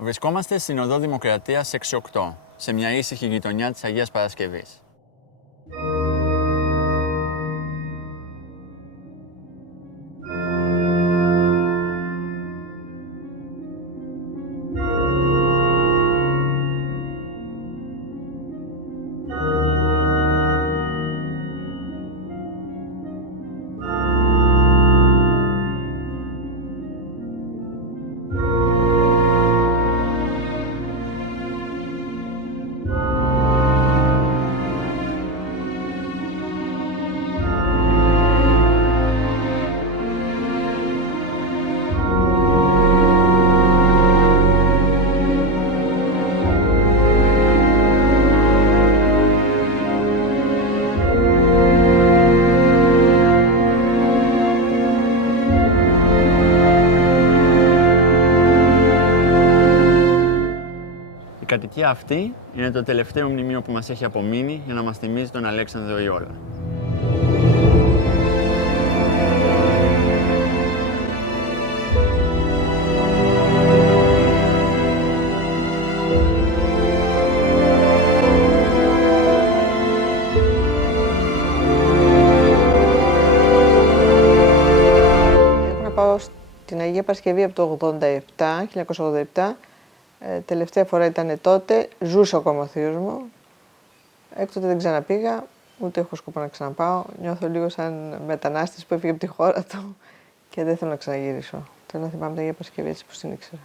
Βρισκόμαστε στην οδό Δημοκρατίας 6-8, σε μια ήσυχη γειτονιά της Αγίας Παρασκευής. Η κατοικία αυτή είναι το τελευταίο μνημείο που μας έχει απομείνει για να μας θυμίζει τον Αλέξανδρο Ιόλα. Έχω να πάω στην Αγία Παρασκευή από το 1987. Τελευταία φορά ήταν τότε, ζούσε ακόμα ο θείος μου. Έκτοτε δεν ξαναπήγα, ούτε έχω σκοπό να ξαναπάω. Νιώθω λίγο σαν μετανάστης που έφυγε από τη χώρα του και δεν θέλω να ξαναγυρίσω. Θέλω να θυμάμαι την Αγία Παρασκευή έτσι που την ήξερα.